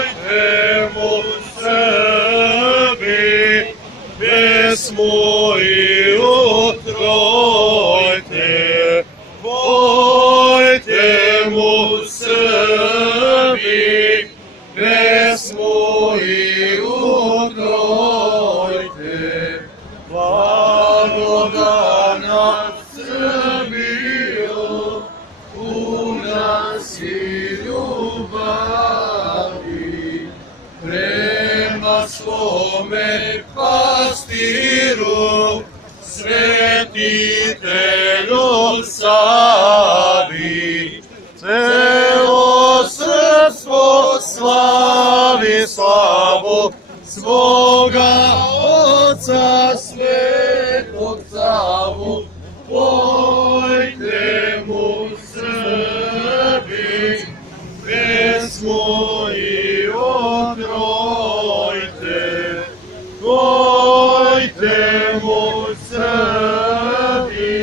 Pojdemo Srbi, pesmu i utrojte. Pojdemo Srbi, pesmu i utrojte. Blagodana Srbijo, puna si ljubavi, prema svome pastiru, svetitelju Savi. Celo srpstvo slavi slavu svoga Oca Svetog Savu. Pojdemo Srbi, pesmu i utrojte. Pojdemo Srbi,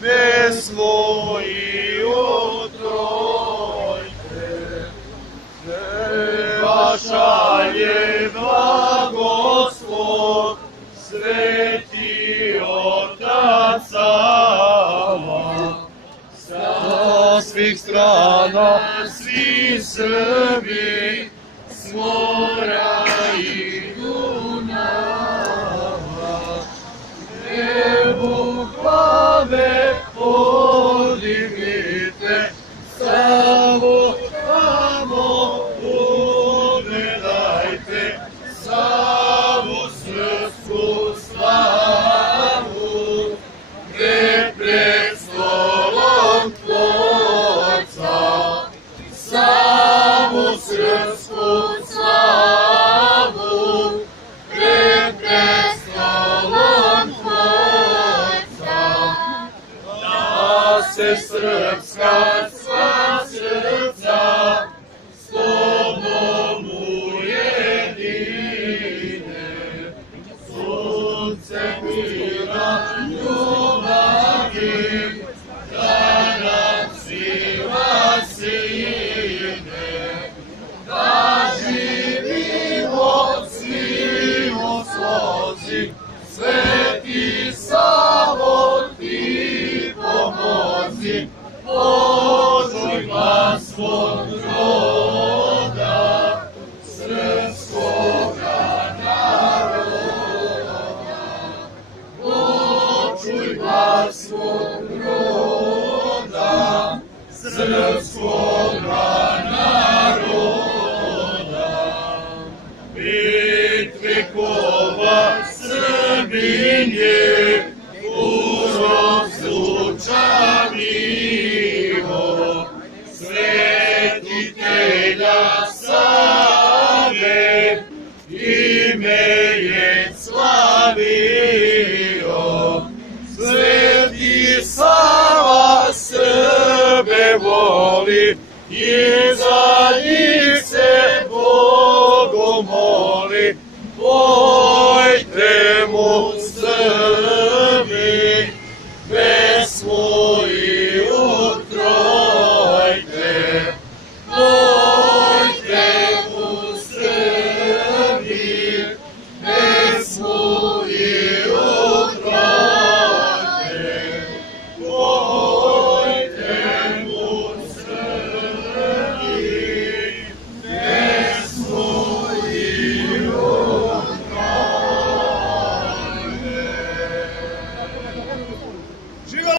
pesmu i utrojte. Neka šalje blagoslov Sveti Otac Sava, sa svih strana svi Srbi s mora i Dunava. Nebu glave podignite, Savu tamo ugledajte, Savu srpsku slavu, pred stolom Tvorca. Savu srpsku slavu, pred stolom Tvorca. Da se srpska sva srca s tobom ujedine, sunce mira ljubavi, da nam svima sine, da živimo svi u slozi. Sveti Savo, ti pomozi, počuj glas svog roda, srpskoga naroda. Počuj glas svog roda, srpskoga naroda. Bitvi kova Srbin je, urok slučavio, svetitelja Save, ime je slavio. Sveti Sava Srbe voli i za njih